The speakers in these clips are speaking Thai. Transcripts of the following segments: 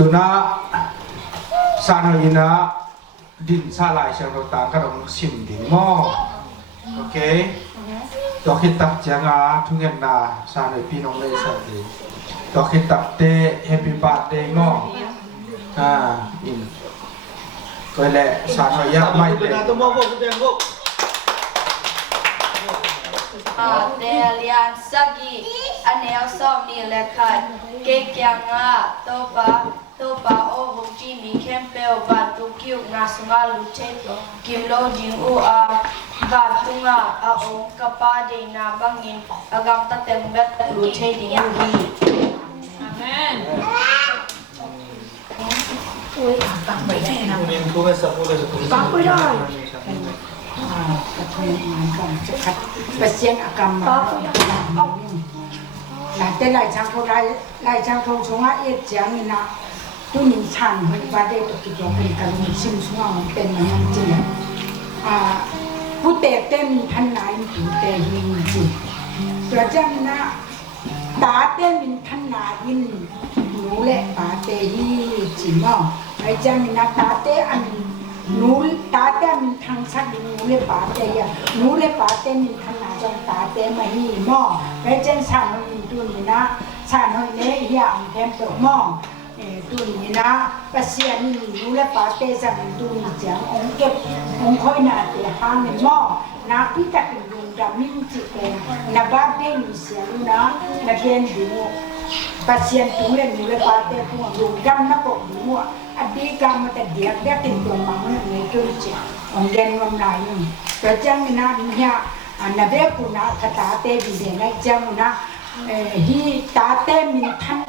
ตัวน่ะสารหินะดินสลายเสียงเราต่างกันเราชิมดินหม้อโอเคตัวคิดตักเจียงอาทุกเงินนาสารพี่น้องเลยสักทีตัวคิดตักเตะแฮปปี้บาร์เดย์ง้ออินก็แหละสารหินะไม่เลยเดลียนสักีอันเนลซอมนี่แหละค่ะเกย์ยังอ่ะตัวปาโอบุจีมีเข้มเปลวาตุคิวนาสงาลุเชกิมโลจิงอูอาบาตุงาอาองกปาเดนาบังอินอากามตะเต็มเบ็ดลุเชดิงอูฮีอาเมนฟังไม่ได้นะฟังไม่ได้Pasien akan nanti lai chang thong sunga et jang ina tu nin chan hoi ba de to ki jong pen kan sim sunga pen man chi pu te ten than nai pu te hin chi pra jang na ta te min than na yin nu le pa te hi chi mo ai jang na ta te anนูตาเต้มันทางชักนูเลปาเตยนูเลปาเตมันทางนาจงตาเตมาหีหม้อแล้วเจนสานมันตุนีนะสานหอยเนี้ยมันแทมตัวหม้อตุนีนะปัสยานี่นูเลปาเตสังตุนีจังองเก็บองค่อยนาเตหางหม้อนาพิจารณาดามินจิเองนาบาเตนิเสียลูนะนาเกนดิโมปัสยาตุเลนูเลปาเตพวกลุงดำนักกดิโมอดีตการมาแต่เดียกได้ติดตัวมังเนี่ยจุดเจ้าองเกนวันไหนแต่จังนะเนี่ยนาเบกุนะคาตาเตบิเดนะจังนะฮีตาเตมินทัน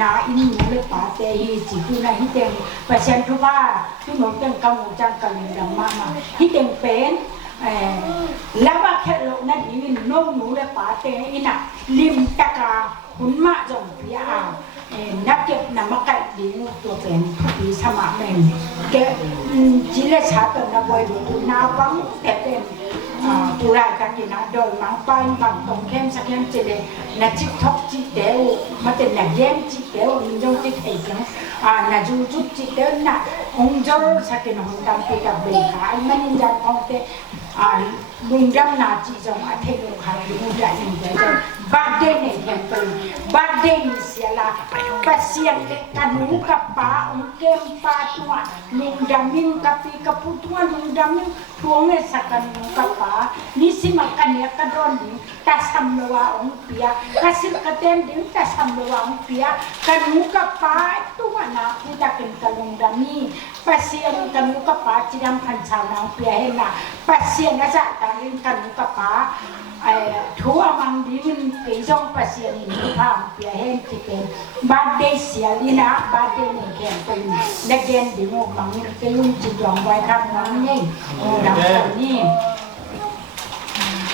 นาอินนูเลปาเตฮีจิตุนะฮิเตงปัจจัยทุบ้าทุนงเตงกำมูจังกันดังมาฮิเตงเป็นแล้วว่าแค่โลนั้นอีนน้องนูเลปาเตอินะลิมตะกาหุ่นมาจงพิยานักเก็บนำมาไก่ดีตัวเป็นดีสมัครเองเก็บจิเลชาตัวนับไว้ดูนาบังแต่เป็นตุลาการกินนะโดยมังไปมังตรงเข้มสักเข้มเจเลยนักจิตทบจิตเดียวมาเป็นนักเยี่ยมจิตเดียวมันจงจิตเองนักจูจุดจิตเดียวนักองค์เจ้าสักเกณฑ์ของการไปกับเบงขายมันยันของเตลุงจำนาจีจงอาเทลุงขายลุงใหญ่ลุงใหญ่จงบาดเดนเนี่ยเห็นตัวบาดเดนเสียละปัสเซียนกันหนูกับป้าองเกมป้าตัวลุงดำมิ่งกับปีกับผู้ตัวลุงดำมิ่งทวงเงินสักกันหนูกับป้านี่สิมากันเนี่ยกันร้อนดิ้งแต่สำลัวองเปียกสิกระเด็นดิ้งแต่สำลัวองเปียกันหนูกับป้าตัวนะผู้ตะกินกับลุงดำมิ่งปัสเซียนกันหนูกับป้าจีดำพันชาวน้องเปียเห็นนะปัสเซียนนะจ๊ะตาลินกันหนูกับป้าทัวมังดีมันเป็นจงปัสยานิพามเปียเห็นที่เป็นบาดเดเสียลีนะบาดเดนี่แกนเป็นนักเรียนดีโมมังเป็นลุงจิตรองไว้ข้างน้องนี่ดำตัวนี้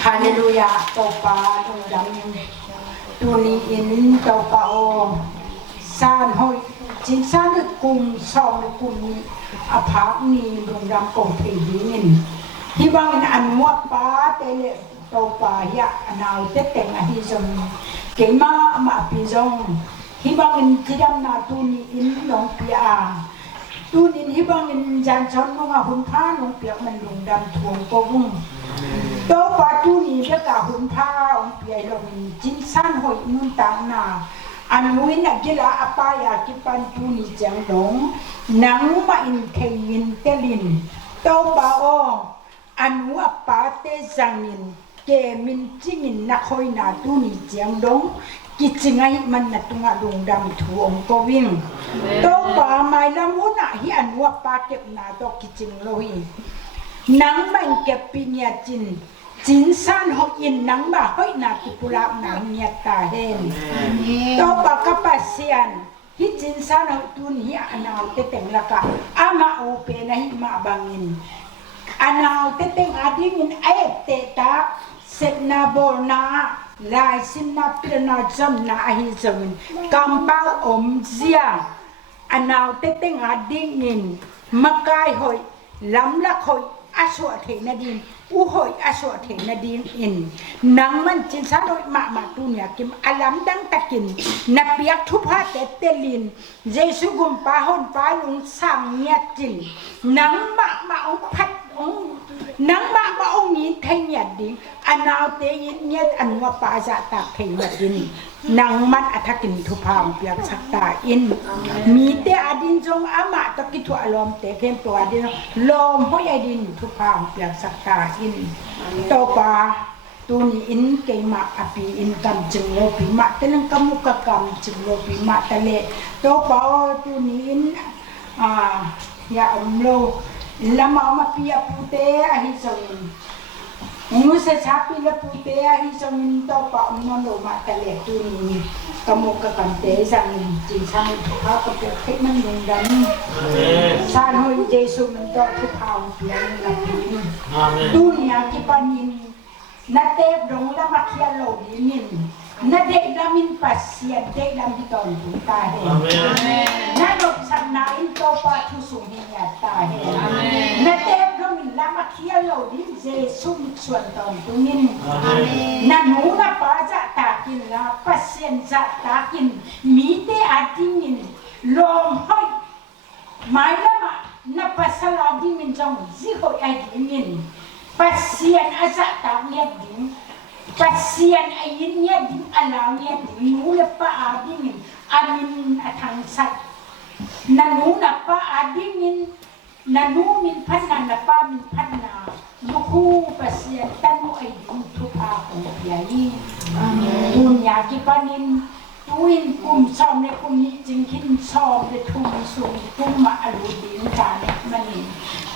ฮาเลลูยาตบปาตุดำตัวนี้อินตบปาโอซานหอยจินซานกุมซอมกุมอภาพนี้ดงดำกงเพดีนินที่บางอันวัวป้าเตเลตัวป่าเหี้ยนาวเต็งอหิจงเก่งมาพิจงฮิบังอินที่ดำนาตูนีอินหลงเปียตูนีฮิบังอินจันทร์นงหุ่นผ้าหลงเปียมันหลงดำทวงกบุ้งตัวป่าตูนีเด็กหุ่นผ้าหลงเปียหลงจินสันหอยนุ่นตังนาอันวินักกีฬาอปายากิปันตูนีจังหลงนังมาอินเทยินเตลินตัวป่าโออันวัวป่าเตจังนินเกมินจิมินนักหอยนาตูนีเจียงดงกิจไงมันนัตุงะดงดำถ่วงก็วิ่งโตป่าไม้ละมุนอะฮิอันว่าป่าเก็บนาดอกกิจงลอยนังมันเก็บปีเนียจินสันหอยนังบ่าหอยนาตุปุระนังเนียตาเห็นโตป่ากับปัสเซียนฮิจินสันหอยตูนฮิอันเอาเต็งละกะอามาโอเปนะฮิมาบังอินอันเอาเต็งอาดิ้งเอเตตาเซนาโบนาลายสินาเปนาจำนาฮิจงกำเป้าอมเสียอันเอาเต็งอาดิ้งมะกายหอยลำละหอย aswa the nadin uhoi aswa the nadin in nang man chin sa noi ma tu nya kim alam dang takin na piak thu pha te telin jesu gum pa hon pa lung sang nya chin nang ma ong phat ong nang ma ong ni thai nya ding anaw te yin nya anwa pa za ta thai nya din nang man athakin thu pha ong piak sak ta in mi te adin jong ama to ki thu alom te kem to adin lom ho ya din thu pha ong piak sak ta in to pa tu ni in ke ma api in kam jeng lo pi ma te nang kamu ka kam jeng lo pi ma ta le to pa tu ni in ya lo lama ma pi apu te a hi song ngu se sapi la pu te a hi song to pa no lo ma ta le tu ni kamu ka kam te sang ji sang ha ka pe ke man dong dan sa hoi jesu man to thu phao pi la pi tu ni a ki pa ni na te dong la ma khia lo ni min na de la min pasia de la mi ton tu ta he na do san na in to pa thu su ni ya ta he na te dong min la ma khia lo ni jesu mi chuan ton tu min na nu na pa ja ta kin la pasien ja ta kin mi te a tin min lom hoi mai la ma na pasala di min jong ji hoi ai di min pasien asa ta nya ding pasien ayin nya ding ala nya ding nu le pa ading amin athang sat na nu na pa ading na nu min phanna na pa min phanna lu khu pasien tanu ai ding thu pa ko yai dunya ki panin tuin kum som ne kum ni jing kin som de thum sum kum ma alu din ka ne mani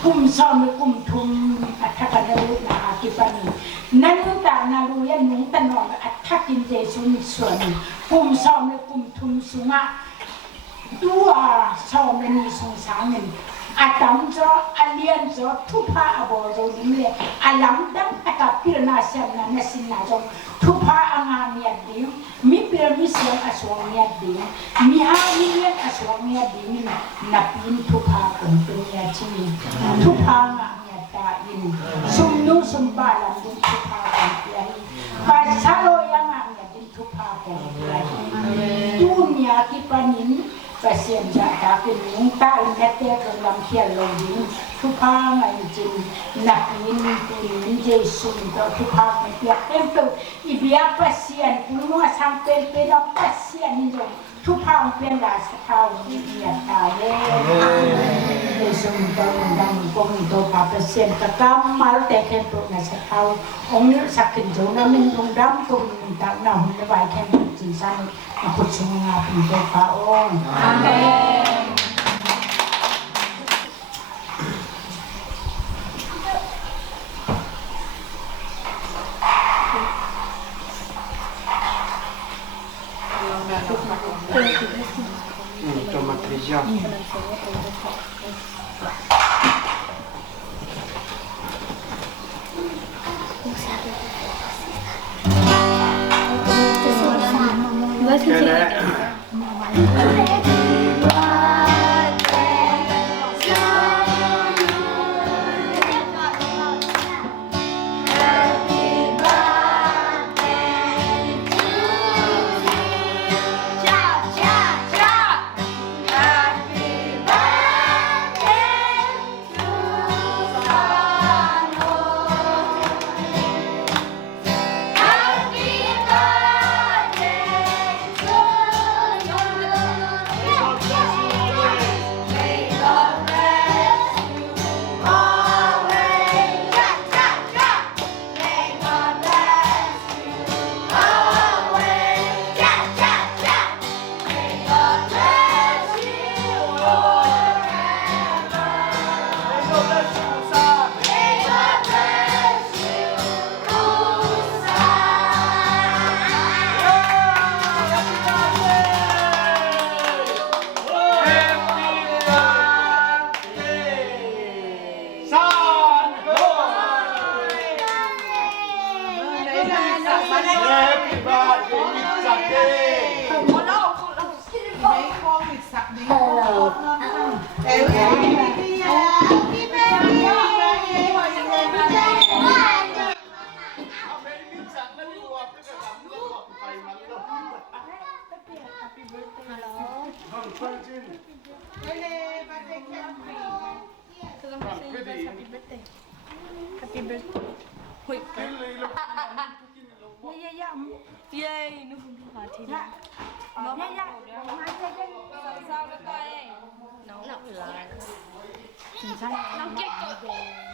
kum som ne kum thum athaka lu na ki panin nan ta na lu yan nung ta no athakin jesu ni suan kum som ne kum thum sunga tua som ne ni sung sang ne atam jo alien jo thu pa abo jo limle alam dam aka pirna sem na nasin na jo thu pa anga mi adi mi pir mi sem aswang mi adi mi ha mi yen aswang mi adi na pin thu pa kon pin ya chi thu pa nga mi ta in sum nu sum ba lam din thu pa kon ya pa sa lo yang nga din thu pa kon ya dunia ki panin pasien ja ta kin nung ta in ka te ko lam khial lo din thu pa ngai jin na in tin jesu to thu pa ko pia em to i bia pasien nu sang pen pe no pasien ni jo thu pa pen la sa thau ni ya ta ye jesu to dang ko ni to pa pasien ka kam mal te ken to na sa thau ong ni sa kin jo na min dong dam ko min ta na hun le bai ken jin sa aku semua untuk Paong. Amin. Toma kerja. Kena. Happy birthday. Happy birthday. Hui. Yay, nó không phải thì Dạ. Dạ. sao cái tay. Nó là. Nó chết rồi.